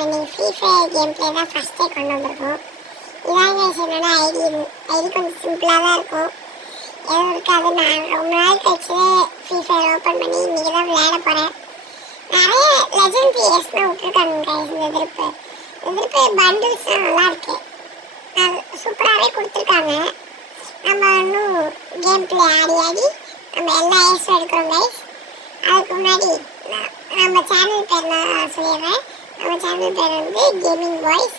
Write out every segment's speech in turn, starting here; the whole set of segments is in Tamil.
நம்ம இன்னைக்கு ஃப்ரீ ஃபயர் கேம் பிளே தான் ஃபஸ்ட்டே கொண்டு வந்திருக்கோம். இதான் கைஸ் என்னோட ஐடி கொஞ்சம் சிம்பிளாக தான் இருக்கும், எதுவும் இருக்காது. நான் ரொம்ப நாள் கழிச்சு ஃப்ரீ ஃபயர் ஓப்பன் பண்ணி இன்றைக்கி தான் விளையாட போகிறேன். நிறைய லெஜண்ட் பிளேயர்ஸ்லாம் விட்டுருக்காங்க கைஸ். இந்த திருப்பு பண்டில்ஸ்லாம் நல்லா இருக்கு, அது சூப்பராகவே கொடுத்துருக்காங்க. நம்ம இன்னும் கேம் பிளே ஆடி நம்ம எல்லா ஏஸும் எடுக்கிறோம் கைஸ். அதுக்கு முன்னாடி நம்ம சேனல் பேர் நான் சொல்லிடுறேன். நம்ம சேனல் பேர் வந்து கேமிங் வாய்ஸ்.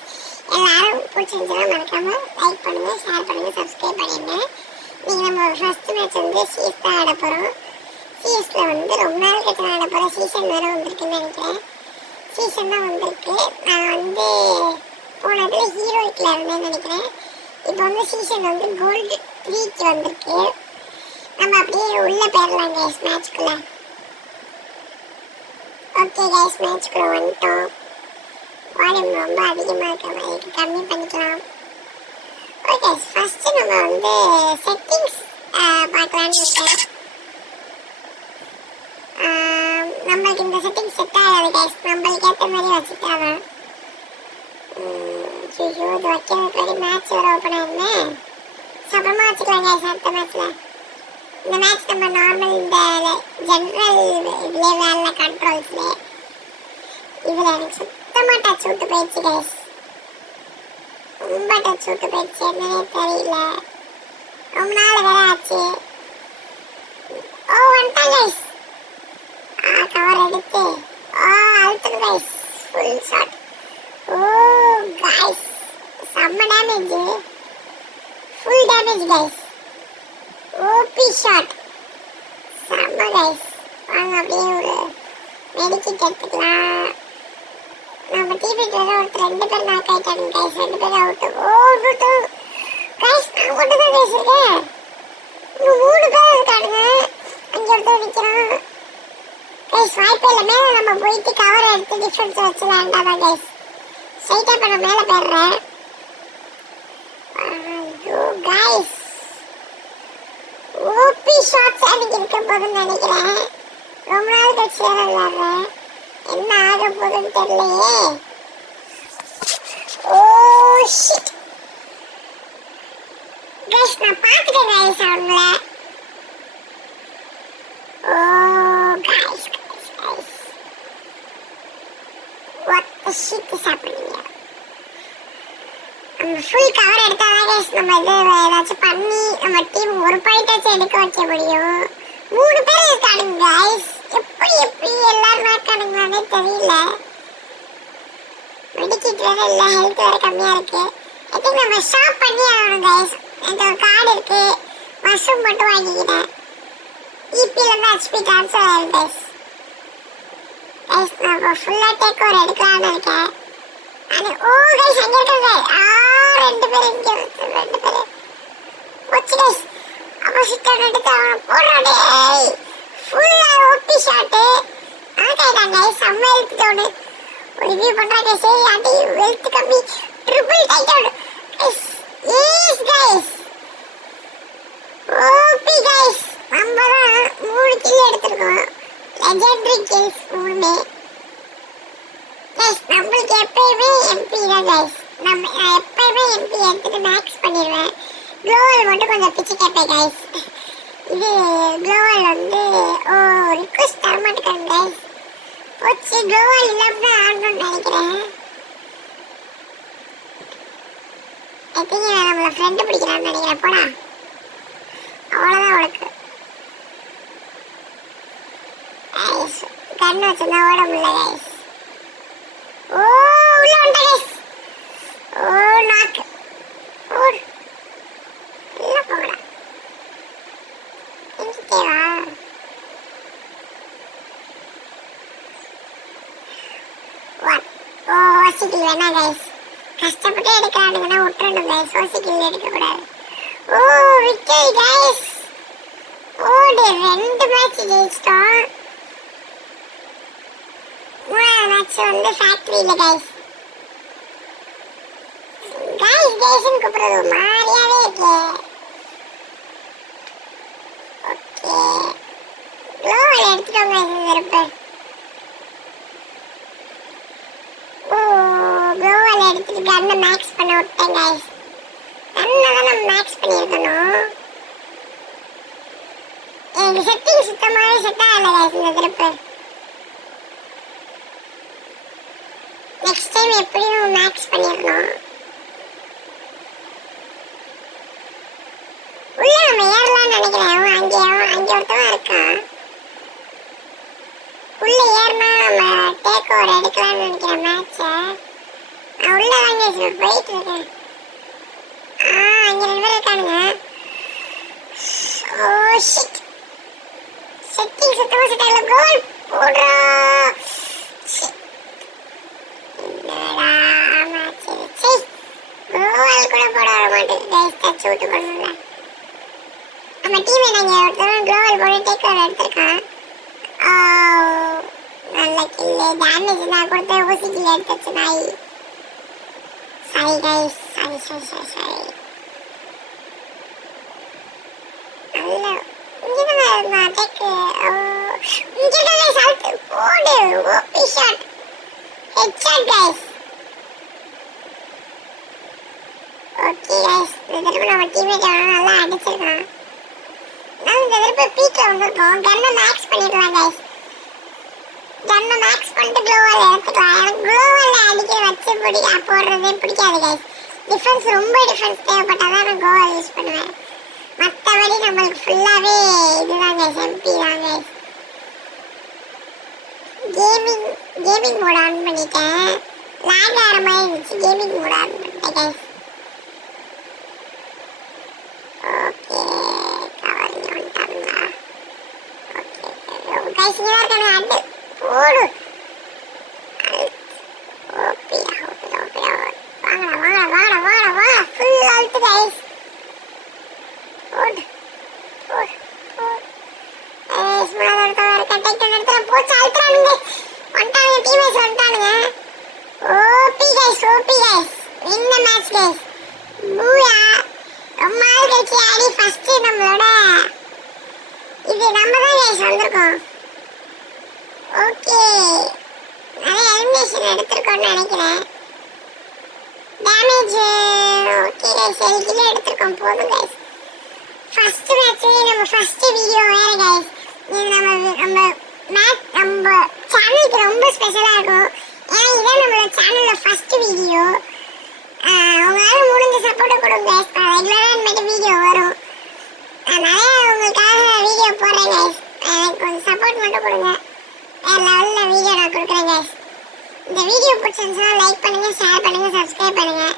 எல்லாரும் பிடிச்சிருந்துச்சுன்னா மறக்காம லைக் பண்ணுங்கள், ஷேர் பண்ணுங்கள், சப்ஸ்கிரைப் பண்ணிடுங்க. இன்றைக்கி நம்ம ஃபஸ்ட்டு மேட்ச் வந்து சிஎஸ் தான் ஆட போகிறோம். சிஎஸில் வந்து ரொம்ப நாள் கிட்ட ஆட போகிறோம். சீசன் வேறு வந்திருக்குன்னு நினைக்கிறேன். சீசன் தான் வந்திருக்கு. நான் வந்து போனதில் ஹீரோய்க்கில் இருந்தேன்னு நினைக்கிறேன். இப்போ வந்து சீசன் வந்து கோல்டு 3க்கு வந்திருக்கு. நம்ம அப்படியே உள்ளே போயிடலாம் கைஸ் மேட்ச்குள்ளே. ஓகே கைஸ், மேட்ச்குள்ளே வந்துட்டோம். வால்யூம் ரொம்ப அதிகமாக இருக்க மாதிரி கம்மி பண்ணிக்கலாம். ஓகே, ஃபஸ்ட்டு நம்ம வந்து செட்டிங்ஸ் பார்க்கலான்னு இருக்கேன். நம்மளுக்கு இந்த செட்டிங்ஸ் செட் ஆகாது கைஸ், நம்மளுக்கு ஏற்ற மாதிரி வச்சுட்டாங்க. இது வைக்கிறதுக்கு மேட்ச் வர ஓப்பன் ஆயிருந்தேன். அப்புறமா வச்சுக்கலாம் கைஸ் அடுத்த மேட்ச்சில். இந்த மேட்ச் நம்ம நார்மல் இந்த ஜென்ரல் இதுலேயே வேலை கண்ட்ரோல்ஸ்லேயே இதில் எனக்கு சுத்தமாக டச் விட்டு போயிடுச்சு கைஸ். ரொம்ப டச் விட்டு போயிடுச்சு, என்னன்னே தெரியல. ரொம்ப நாள் வேற ஆச்சு. ஓ வந்துட்டான் கைஸ். கவர் எடுத்து அழுத்துக்கு guys, full shot. Oh guys, செம்ம damage, full damage guys. OP shot, செம்ம கைஸ். வாங்க அப்படியே ஒரு மெடிக்கிட் எடுத்துக்கலாம். நம்ம டீமேட் வேற ஒருத்தர் 2 பேர் நாக் ஆயிட்டாங்க கைஸ். 2 பேர் அவுட். ஓ கைஸ், நான் கொண்டு தான் கைஸ் இருக்கேன். இன்னும் 3 பேர் இருக்கானுங்க. அங்கே ஒருத்தர் நிற்கிறான் கைஸ். வாய்ப்பே இல்லை. மேலே நம்ம போயிட்டு கவர் எடுத்து டிஃபென்ஸ் வச்சு வேண்டாம் கைஸ். ஸ்ட்ரைட்டாக இப்போ நான் மேலே போயிடுறேன். கைஸ், ஓபி ஷாட்ஸ் எனக்கு இருக்க போதுன்னு நினைக்கிறேன். ரொம்ப நாள் கட்சி விளையாடுறேன், என்ன ஆக போதுன்னு தெரியலையே. ஓ ஷிட் கைஸ், நான் பார்த்துட்டேன் கைஸ் அவங்கள. ஓ guys what the shit is happening here? நம்ம ஃபுல் கவர் எடுத்தாதான் கைஸ் நம்ம இது ஏதாச்சும் பண்ணி நம்ம டீம் ஒரு பாயிண்டாச்சும் எடுக்க வைக்க முடியும். 3 பேர் இருக்கானுங்க கைஸ். எப்படி எல்லாரும் இருக்கானுங்களானே தெரியல. மெடிக்கிட் வேற இல்லை, ஹெல்த் வேற கம்மியாக இருக்கு. ஐ திங்க் நம்ம ஷாப் பண்ணி ஆகணும் கைஸ். என்கிட்ட ஒரு கார்டு இருக்கு, மஷ்ரூம் மட்டும் வாங்கிக்கிட்டேன். இபிலேருந்து ஹெச்பி ட்ரான்ஸ்ஃபர் ஆயிடும் கைஸ். கைஸ் நான் ஃபுல்லாக டேக் ஓவர் எடுக்கலான்னு இருக்கேன். ஓ கைஸ், அங்கே இருக்காங்க. 2 பேர் இங்கே, 2 பேர் போச்சு கைஸ். ஆப்போசிட் எடுத்து அவனை போடுறாடே. ஃபுல்லாக ஓபி ஷாட்டு ஆட்டாயிட்டாங்க கைஸ். செம்ம ஹெல்த் டவுனு. ஒரு ரிவ்யூ பண்ணுறாங்க. சரி ஆண்டி ஹெல்த் கம்மி, ட்ரிபிள் டைட்டவுன் guys. Ace guys, OP guys. நம்ம தான் 3 கில் எடுத்துருக்கோம். லெஜெண்டரி கில்ஸ் 3மே கைஸ். நம்மளுக்கு எப்பயுமே எம்பி தான் கைஸ். நான் எப்பயுமே எம்பி எடுத்துட்டு மேக்ஸ் பண்ணிடுவேன். க்ளோவல் மட்டும் கொஞ்சம் பிச்சு கேட்பேன் கைஸ். இது க்ளோவல் வந்து ரிக்வெஸ்ட் தரமாட்டேன் கைஸ். போச்சு, க்ளோவல் இல்லாமல் தான் ஆடணும்னு நினைக்கிறேன். ஐ திங்க் நம்மளை ஃப்ரெண்டு பிடிக்கிறான்னு நினைக்கிறேன். போடா, அவ்வளோதான் உனக்கு. கைஸ் கண்ணு வச்சுருந்தா ஓட முடியல கைஸ். ஓ உள்ள வந்துட்டேன் கைஸ். ஓ நாக்கு ஓடு இல்லை போகடா. எங்கிட்டேவா? ஓ ஓசிக்கில் வேணா கைஸ். கஷ்டப்பட்டு எடுக்கிறானுங்கன்னா விட்டுறணும் கைஸ். ஓசிக்கில் எடுக்கக்கூடாது. ஓ விக்கெட் கைஸ். ஓடு, 2 மேட்ச் ஜெயிச்சிட்டோம். 3ஆவது மேட்ச் வந்து ஃபேக்டரியில் கைஸ். கைஸ்ன்னு கூப்பிடுறது மாதிரியாவே இருக்கு. ஓகே, க்ளோவல் எடுத்துட்டோங்க. இது இருப்பு. ஓ எடுத்துட்டு கன்னை மேக்ஸ் பண்ண விட்டேன் கைஸ். கன்னை தான் நம்ம மேக்ஸ் பண்ணியிருக்கணும். எனக்கு செட்டிங் சுத்தமாகவே செட் ஆகலை கைஸ் இந்த திருப்பு. நெக்ஸ்ட் டைம் எப்படியும் மேக்ஸ் பண்ணிடணும். உள்ள நம்ம ஏறலாம்னு நினைக்கிறேன். அங்கே ஒருத்தவன் இருக்கான். உள்ள ஏறினா நம்ம டேக் ஓவர் எடுக்கலாம்னு நினைக்கிறேன் மேட்சை. நான் உள்ள வாங்கி போயிட்டு இருக்கேன். அங்கே 2 பேர் இருக்கானுங்க. ஓ ஷிட், செட்டிங் சுத்தமாக செட் ஆகல. கோல் போடுறா. என்னடா மேட்ச் சரி, கோல் கூட போட வர மாட்டேங்குது கைஸ். டச் விட்டு போடணும்ல. நம்ம டீம் நாங்கள் ஒருத்தவன் க்ளோவல் போட்டு டேக் ஓவர் எடுத்திருக்கான். நல்ல கில்லு. டேமேஜ் நான் கொடுத்த ஊசி கில் எடுத்துச்சு நாய். Sorry guys, sorry. நல்ல இங்கதான் இருந்தா டேக். இங்கதான் சால்ட் போடு. OP shot, headshot guys. Okay guys, இந்த தடவை நம்ம டீம்மேட் நல்லா அடிச்சிருக்கான். நான் இந்த தடவை பீக்ல வந்திருக்கோம். கன்னை மேக்ஸ் பண்ணிடலாம் கைஸ். கன்னை மேக்ஸ் பண்ணிட்டு க்ளோவால் எடுத்துக்கலாம். எனக்கு க்ளோவால் அடிக்க வச்சு போடுறதே பிடிக்காது கைஸ். டிஃபென்ஸ் ரொம்ப டிஃபென்ஸ் தேவைப்பட்டால் தான் நான் க்ளோவால் யூஸ் பண்ணுவேன். மற்றபடி நம்மளுக்கு ஃபுல்லாகவே இதுதான் கைஸ், எம்பி தான் கைஸ். கேமிங் மோட் ஆன் பண்ணிட்டேன். லாக் ஆகிற மாதிரி இருந்துச்சு. கேமிங் மோட் ஆன் பண்ணிட்டேன் கைஸ். ஓகே, கவரிங் வந்துட்டாங்களா? ஓகே கைஸ், இங்கே தான் இருக்காங்க. அட்டு போடு. வாங்கடா ஃபுல் அல்ட் கைஸ். போடு. போச்சு அழுத்துறானுங்க. வந்துட்டானுங்க, டீமேட்ஸ் வந்துட்டானுங்க. OP guys. இந்த மேட்ச் கைஸ். பூயா. ரொம்ப நாள் கழிச்சு ஆடி ஃபர்ஸ்ட் நம்மளோட இது நம்ம தான் கைஸ் வந்திருக்கோம். ஓகே, நிறைய எலிமினேஷன் எடுத்திருக்கோம்னு நினைக்கிறேன். டேமேஜ் ஓகே கைஸ், 7 கிலோ எடுத்திருக்கோம். போதும் கைஸ். ஃபர்ஸ்ட் மேட்ச்லேயே நம்ம ஃபர்ஸ்ட் வீடியோ வேறு கைஸ். இது நம்ம சேனலுக்கு ரொம்ப ஸ்பெஷலாக இருக்கும். ஏன்னா இதான் நம்மளோட சேனலில் ஃபர்ஸ்ட் வீடியோ. உங்களால முடிஞ்ச சப்போர்ட்டை கொடுங்க கைஸ். ரெகுலராக இனிமேட்டு வீடியோ வரும். நிறையா உங்களுக்காக வீடியோ போடுறேன் கைஸ். எனக்கு கொஞ்சம் சப்போர்ட் மட்டும் கொடுங்க. வேறு லெவலில் வீடியோ நான் கொடுக்குறேன் கைஸ். இந்த வீடியோ பிடிச்சிருந்துச்சுன்னா லைக் பண்ணுங்கள், ஷேர் பண்ணுங்கள், சப்ஸ்கிரைப் பண்ணுங்கள்.